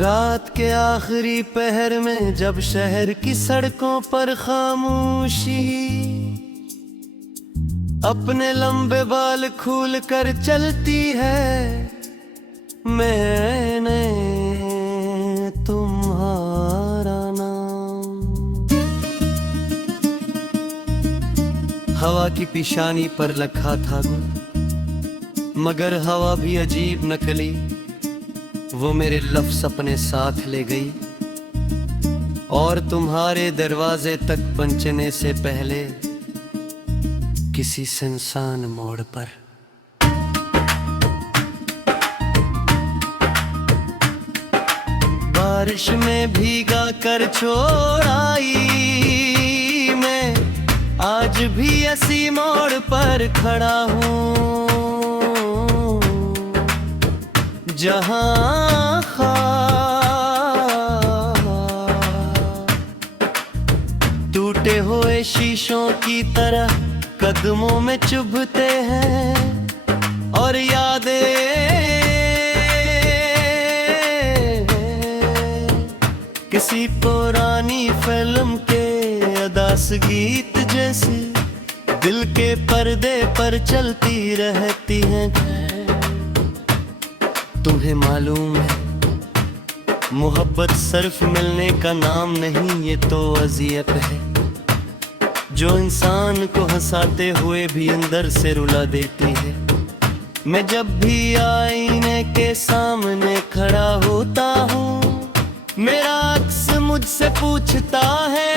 रात के आखिरी पहर में जब शहर की सड़कों पर खामोशी अपने लंबे बाल खोल कर चलती है, मैंने तुम्हारा नाम हवा की पिशानी पर लिखा था, मगर हवा भी अजीब नकली, वो मेरे लफ्ज़ अपने साथ ले गई और तुम्हारे दरवाजे तक पहुंचने से पहले किसी सुनसान मोड़ पर बारिश में भीगा कर छोड़ आई मैं, आज भी इसी मोड़ पर खड़ा हूँ जहाँ टूटे हुए शीशों की तरह कदमों में चुभते हैं और यादें किसी पुरानी फिल्म के अदास गीत जैसे दिल के पर्दे पर चलती रहती हैं। तुम्हें मालूम है मोहब्बत सिर्फ मिलने का नाम नहीं, ये तो अज़ियत है जो इंसान को हंसाते हुए भी अंदर से रुला देती है। मैं जब भी आईने के सामने खड़ा होता हूँ, मेरा अक्स मुझसे पूछता है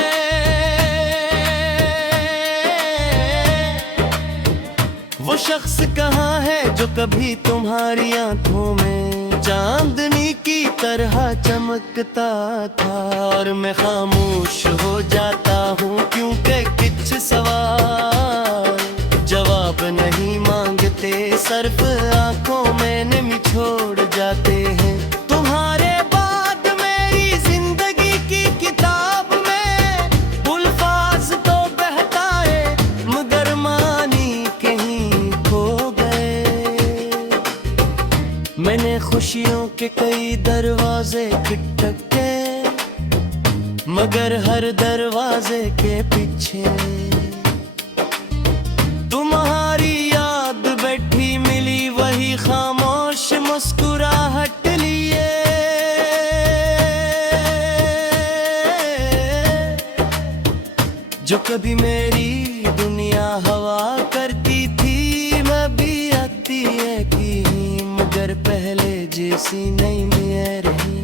वो शख्स कहाँ है जो कभी तुम्हारी आंखों में चांदनी की तरह चमकता था। और मैं खामोश हो जाता हूँ क्योंकि कुछ सवाल जवाब नहीं मांगते, सिर्फ आंखों में नमी छोड़ जाते हैं। तुम्हारे बाद मेरी जिंदगी की किताब में अल्फाज तो बहकाए मगर मानी कहीं खो गए। मैंने खुशियों के कई दरवाजे खटके मगर हर दरवाजे के पीछे तुम्हारी याद बैठी मिली, वही खामोश मुस्कुराहट लिए। जो कभी मेरी दुनिया हवा करती थी, मैं भी आती है कि मगर पहले जैसी नहीं मैं रही।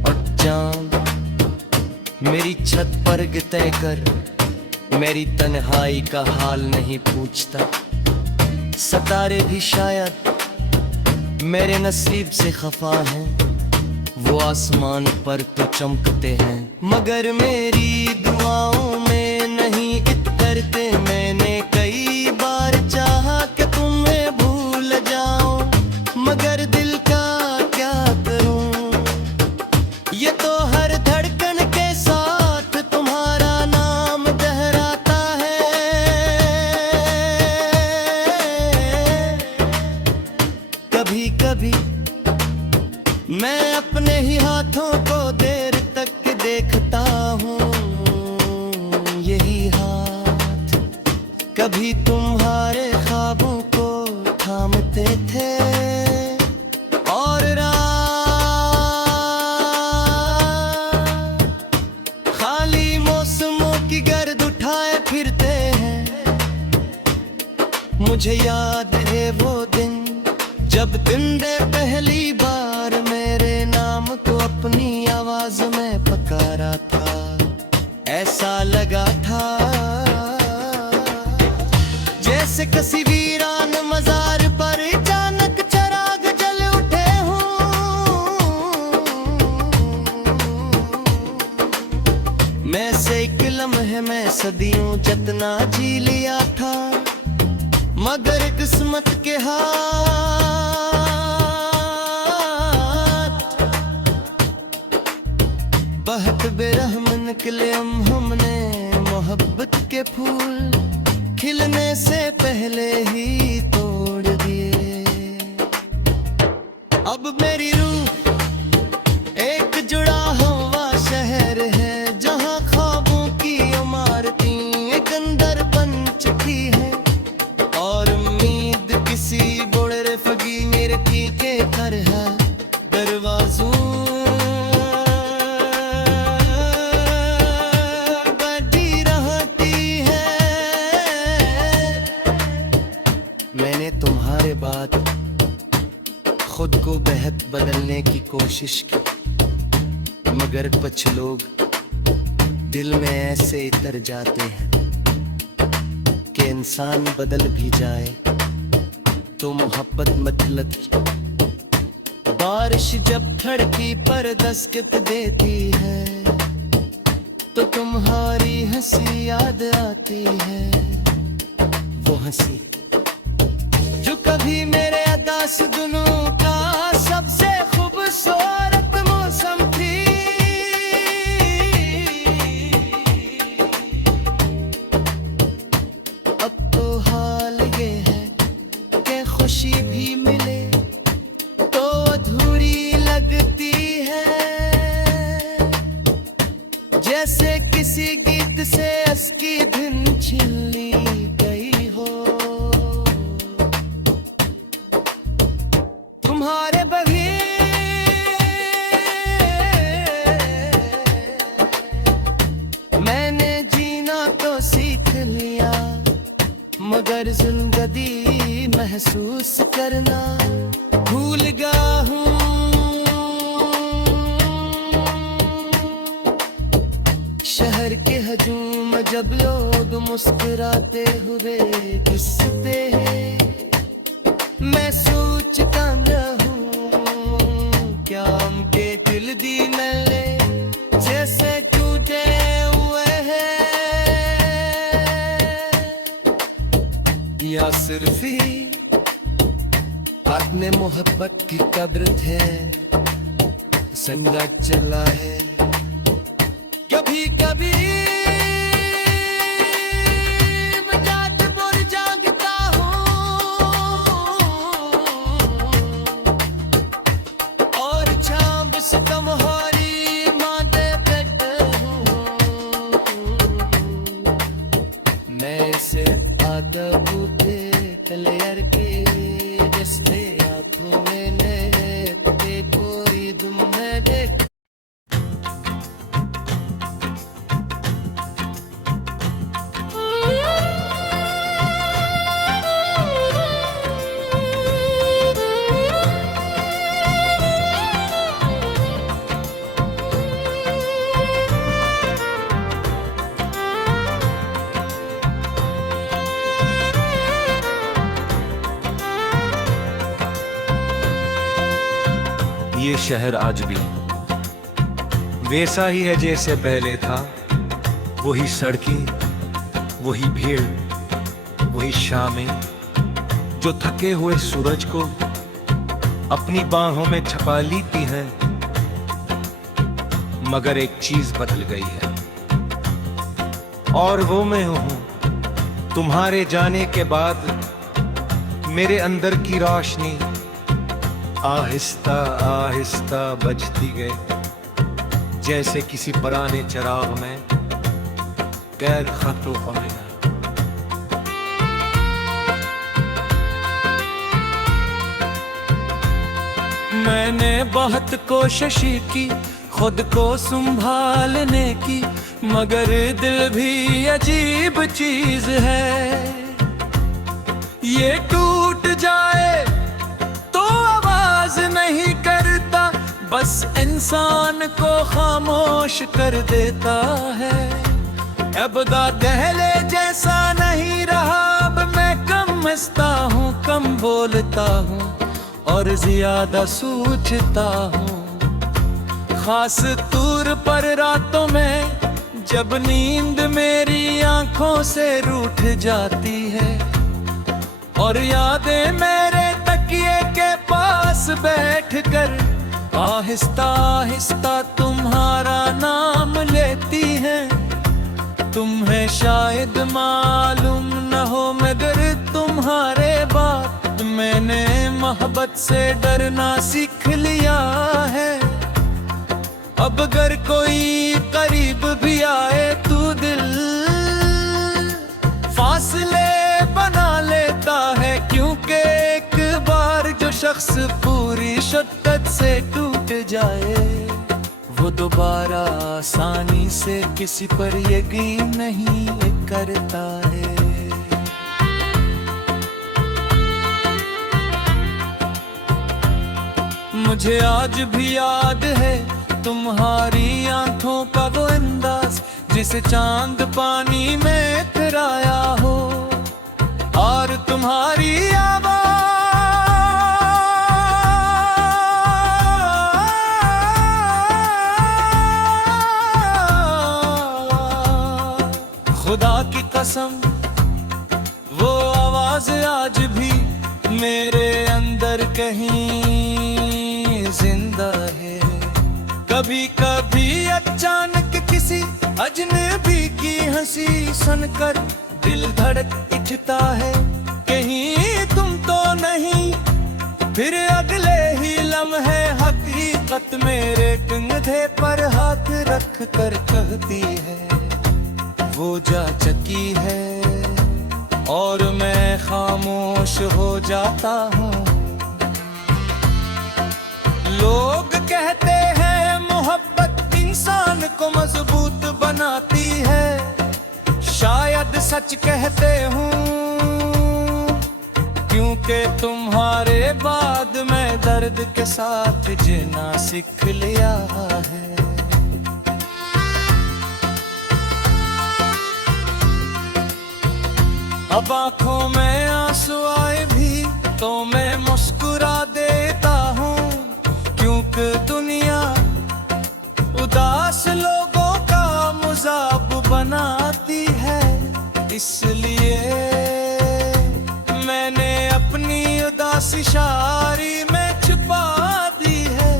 और जान मेरी छत पर तय कर मेरी तन्हाई का हाल नहीं पूछता, सितारे भी शायद मेरे नसीब से खफा हैं, वो आसमान पर तो चमकते हैं मगर मेरी दुआओं में नहीं इतरते। मैंने कई बार चाहा कि तुम्हें भूल जाऊं मगर दिल का क्या करूं, ये तो हर धड़कन के साथ तुम्हारा नाम दोहराता है। कभी कभी मैं अपने ही हाथों को देर तक देखता हूँ, यही हाथ कभी तुम्हारे ख्वाबों को थामते थे। और खाली मौसमों की गर्द उठाए फिरते हैं। मुझे याद है वो दिन जब तुमने पहली बार मेरे नाम को अपनी आवाज में पुकारा था। ऐसा लगा था जैसे किसी वीरान मजार पर अचानक चिराग जल उठे हों। मैं से एक लम्हे में सदियों जितना जी लिया था मगर किस्मत के हाथ बहत बेरहम निकले। हमने मोहब्बत के फूल खिलने से पहले ही तोड़ दिए। अब मेरी रूह मगर कुछ लोग दिल में ऐसे उतर जाते हैं कि इंसान बदल भी जाए तो मोहब्बत मतलब। बारिश जब खिड़की पर दस्तक देती है तो तुम्हारी हंसी याद आती है, वो हंसी जो कभी मेरे अदास दिनों का सबसे खूबसूरत मौसम थी। अब तो हाल ये है कि खुशी भी मिले तो अधूरी लगती है, जैसे किसी गीत से असकी धुन छीन ली गई हो। तुम्हारे बगैर मैंने जीना तो सीख लिया, मगर जिंदगी महसूस करना भूल गया हूँ। शहर के हजूम जब लोग मुस्कुराते हुए किसते हैं, मैं सोचता रहूं क्या उनके दिल दी नले जैसे टूटे हुए हैं, या सिर्फ ही अपने मोहब्बत की कब्र थे संगा चला है। कभी कभी मैं जाग और जागता हूँ और शाम से तुम्हारी माथे बैठा हूँ। मैं इसे आदब पे तलैर के जैसे आँखों में ने कोई तुम न देख। ये शहर आज भी वैसा ही है जैसे पहले था, वही सड़कें, वही भीड़, वही शामें जो थके हुए सूरज को अपनी बाहों में छपा लेती हैं। मगर एक चीज बदल गई है और वो मैं हूं। तुम्हारे जाने के बाद मेरे अंदर की रोशनी आहिस्ता आहिस्ता बजती गई, जैसे किसी पुराने चिराग में गैर खतरो कमिना। मैंने बहुत कोशिश की खुद को संभालने की, मगर दिल भी अजीब चीज है। ये टूट जाए नहीं करता, बस इंसान को खामोश कर देता है। अब पहले जैसा नहीं रहा, अब मैं कम हंसता हूँ, कम बोलता हूँ और ज्यादा सोचता हूँ। खास तौर पर रातों में जब नींद मेरी आंखों से रूठ जाती है और यादें मेरे तकिए के पास बैठकर आहिस्ता आहिस्ता तुम्हारा नाम लेती हैं। तुम्हें शायद मालूम न हो, मगर तुम्हारे बाद मैंने मोहब्बत से डरना सीख लिया है। अब अगर कोई करीब भी आए तो दिल फासले बना लेता है, क्योंकि एक बार जो शख्स पूरी शिद्दत से टूट जाए वो दोबारा आसानी से किसी पर यकीन नहीं करता है। मुझे आज भी याद है तुम्हारी जैसे चांद पानी में इतराया हो, और तुम्हारी खुदा की कसम वो आवाज आज भी मेरे अंदर कहीं जिंदा है। कभी कभी अचानक किसी अजनबी की हंसी सुनकर दिल धड़क उठता है, कहीं तुम तो नहीं। फिर अगले ही लम्हे हकीकत मेरे कंधे पर हाथ रख कर कहती है वो जा चकी है, और मैं खामोश हो जाता हूँ। लोग कहते हैं मोहब्बत इंसान को मजबूत बनाती है, शायद सच कहते हूँ, क्योंकि तुम्हारे बाद मैं दर्द के साथ जीना सीख लिया है। अब आंखों में आंसू आए भी तो मैं मुस्कुरा देता हूँ, क्योंकि दुनिया उदास लोगों का मजाक बनाती है। इसलिए मैंने अपनी उदासी शायरी में छुपा दी है।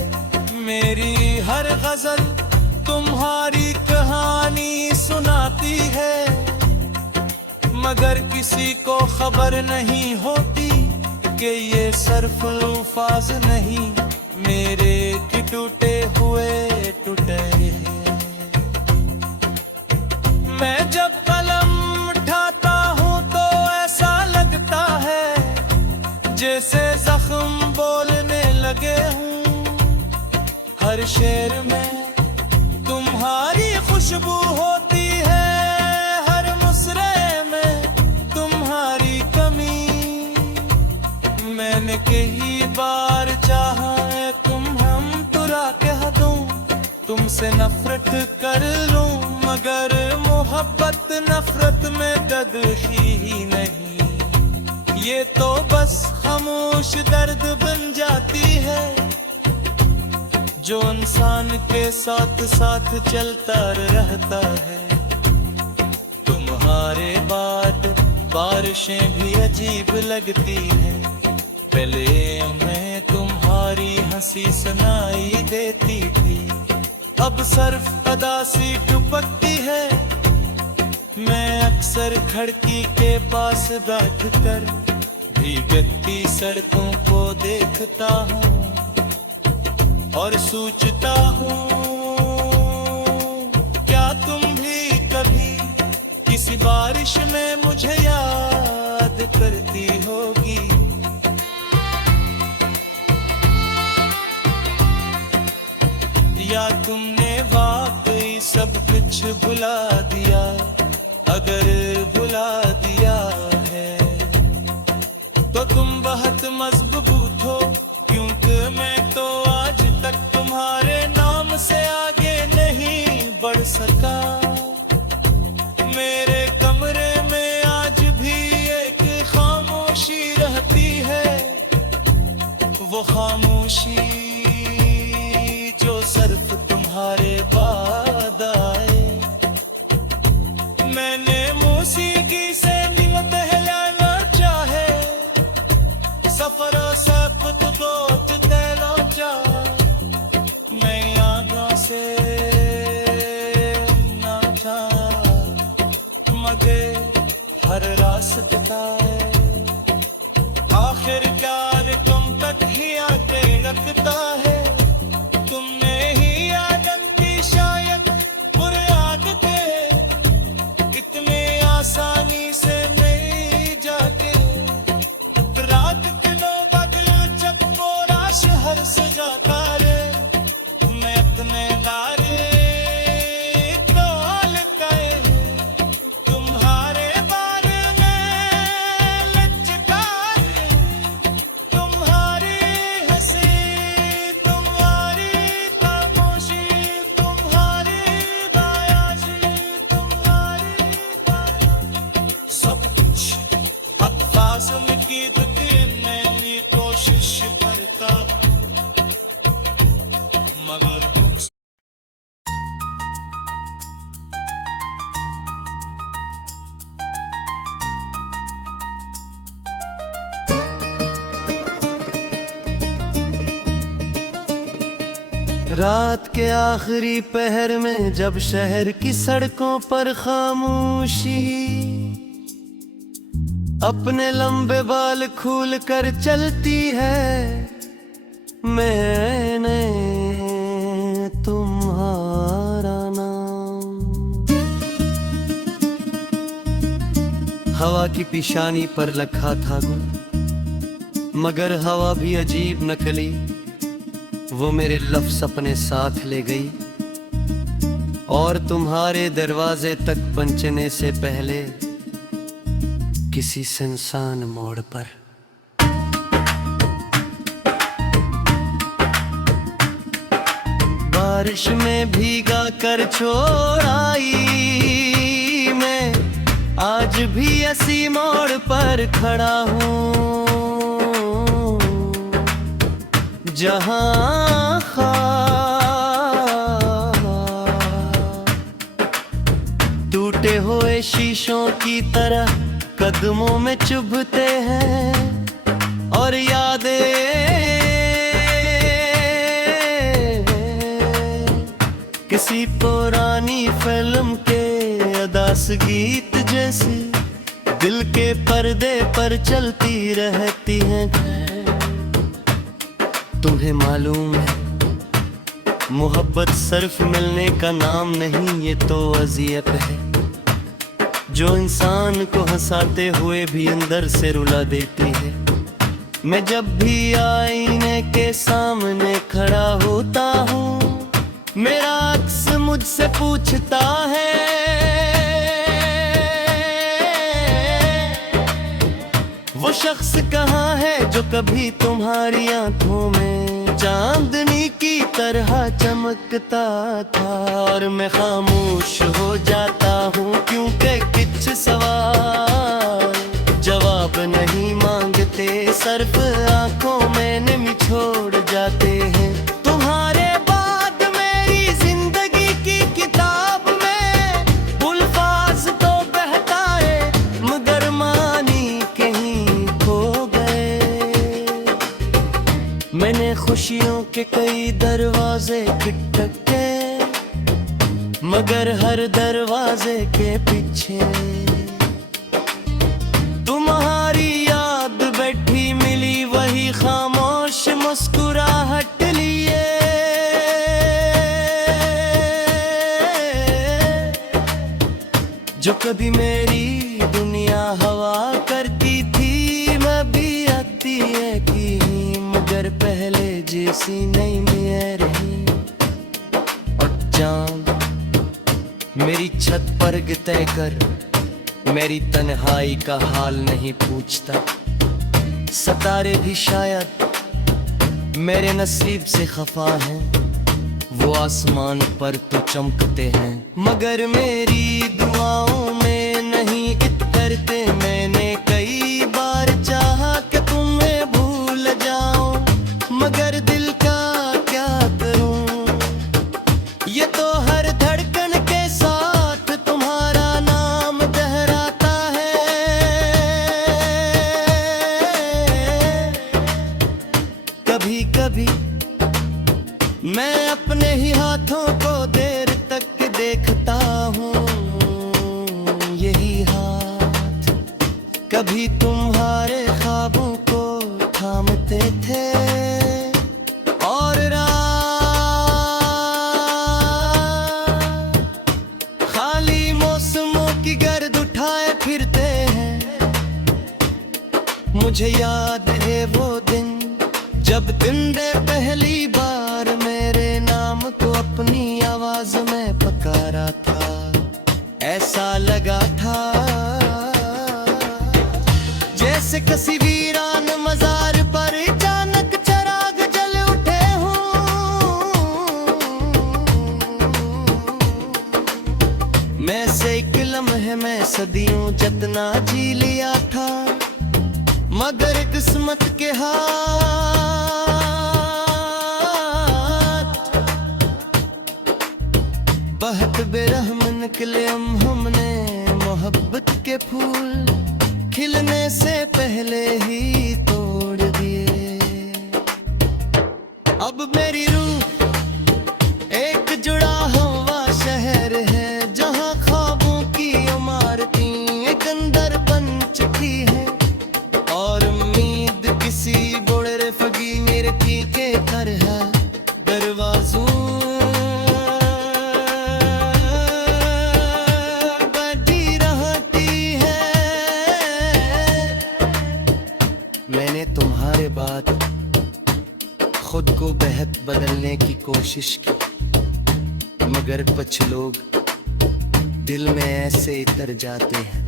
मेरी हर गजल तुम्हारी कहानी सुनाती है, मगर किसी को खबर नहीं होती कि ये सिर्फ अल्फाज नहीं मेरे के टूटे हुए टूटे हैं। मैं जब कलम उठाता हूँ तो ऐसा लगता है जैसे जख्म बोलने लगे हूँ। हर शेर में तुम्हारी खुशबू होती है, मैंने कई बार चाहा है तुम हम तुरा कह दूं, तुमसे नफरत कर लूं, मगर मोहब्बत नफरत में दर्द ही नहीं। ये तो बस खामोश दर्द बन जाती है, जो इंसान के साथ साथ चलता रहता है। तुम्हारे बाद बारिशें भी अजीब लगती हैं, पहले मैं तुम्हारी हंसी सुनाई देती थी, अब सिर्फ अदा सी टपकती है। मैं अक्सर खिड़की के पास बैठकर भीगती सड़कों को देखता हूँ और सोचता हूँ क्या तुम भी कभी किसी बारिश में मुझे याद करती होगी। या तुमने वाकई सब कुछ भुला दिया, अगर भुला दिया है तो तुम बहुत मजबूत हो, क्योंकि मैं तो आज तक तुम्हारे नाम से आगे नहीं बढ़ सका। मेरे कमरे में आज भी एक खामोशी रहती है, वो खामोशी जो सिर्फ तुम्हारे बाद आए। मैंने मौसीकी से दिल बहलाना चाहे, सफर सपत गोत तेलो जा, मैं आगों से ना जा, मगर हर रास्ता है आखिर प्यार तुम तक ही आके लगता है। तुमने ही आदम की रात के आखिरी पहर में जब शहर की सड़कों पर खामोशी अपने लंबे बाल खोल कर चलती है, मैंने तुम्हारा नाम हवा की पिशानी पर लिखा था गुल, मगर हवा भी अजीब नकली, वो मेरे लफ्ज़ अपने साथ ले गई और तुम्हारे दरवाजे तक पहुंचने से पहले किसी सुनसान मोड़ पर बारिश में भीगा कर छोड़ आई मैं, आज भी इसी मोड़ पर खड़ा हूँ जहाँ टूटे हुए शीशों की तरह कदमों में चुभते हैं और यादें किसी पुरानी फिल्म के अदास गीत जैसे दिल के पर्दे पर चलती रहती हैं। तुम्हें मालूम है मोहब्बत सिर्फ मिलने का नाम नहीं, ये तो अज़ियत है जो इंसान को हंसाते हुए भी अंदर से रुला देती है। मैं जब भी आईने के सामने खड़ा होता हूँ, मेरा अक्स मुझसे पूछता है वो शख्स कहाँ है जो कभी तुम्हारी आंखों में चांदनी की तरह चमकता था। और मैं खामोश हो जाता हूँ क्योंकि कुछ सवाल जवाब नहीं मांगते, सिर्फ आंखों में नमी छोड़ जाते हैं। तुम्हारे बाद मेरी जिंदगी की किताब में अल्फाज तो बहता है मगर मानी कहीं खो गए। मैंने खुशियों के कई दरवाजे खटके मगर हर दरवाजे के पीछे तुम्हारी याद बैठी मिली, वही खामोश मुस्कुराहट लिए। जो कभी मेरी दुनिया हवा करती थी, मैं भी आती है कि मगर पहले जैसी नहीं मैं रही। और चांद मेरी छत पर तय कर मेरी तन्हाई का हाल नहीं पूछता, सितारे भी शायद मेरे नसीब से खफा हैं, वो आसमान पर तो चमकते हैं मगर मेरी दुआओं में नहीं इतरते। मैंने कई बार चाहा कि तुम्हें भूल जाऊं मगर दिल का क्या करूं, ये तो हर धड़कन के साथ तुम्हारा नाम दोहराता है। कभी कभी मैं अपने ही हाथों को देर तक देखता हूँ, यही हाथ कभी तुम्हारे ख्वाबों को थामते थे। और खाली मौसमों की गर्द उठाए फिरते हैं। मुझे याद है वो दिन जब तुमने पहली बार मेरे नाम को अपनी आवाज में पुकारा था। ऐसा लगा था जैसे किसी वीरान मजार पर अचानक चिराग जल उठे हों। मैं से एक लम्हे में सदियों जितना जी लिया था मगर किस्मत के हाथ बहुत बेरहम निकले। हमने मोहब्बत के फूल खिलने से पहले ही तोड़ दिए। अब मेरी रूह कोशिश की, मगर कुछ लोग दिल में ऐसे उतर जाते हैं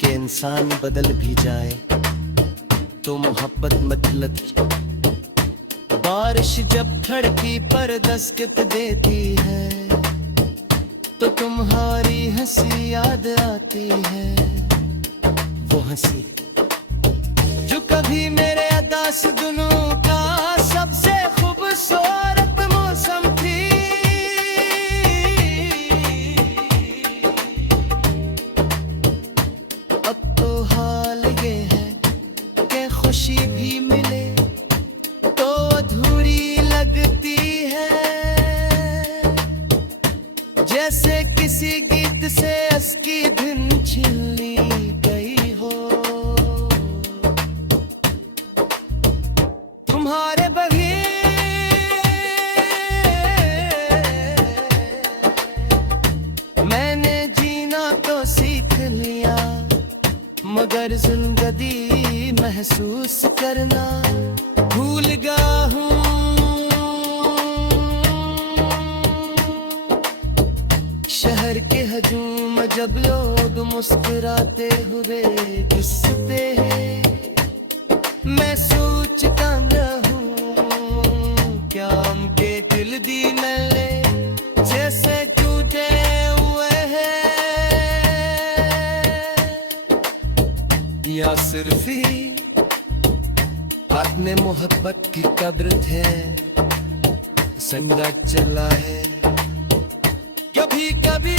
कि इंसान बदल भी जाए तो मोहब्बत मतलब। बारिश जब खिड़की पर दस्तक देती है तो तुम्हारी हंसी याद आती है, वो हंसी जो कभी मेरे अदास दिनों का सबसे खूबसूरत मौसम थी। अब तो हाल ये है कि खुशी भी मिले तो अधूरी लगती है, जैसे किसी गीत से असकी धुन छीन ली गई हो। तुम्हारे बगैर मैंने जीना तो सीख लिया, मगर जिंदगी महसूस करना भूल गया हूँ। शहर के हजूम जब लोग मुस्कुराते हुए किसते हैं, मैं सोचता रहूं क्या उनके दिल दी मैंने जैसे टूटे हुए हैं, या सिर्फ ही अपने मोहब्बत की कब्र थे संगा चला है। कभी कभी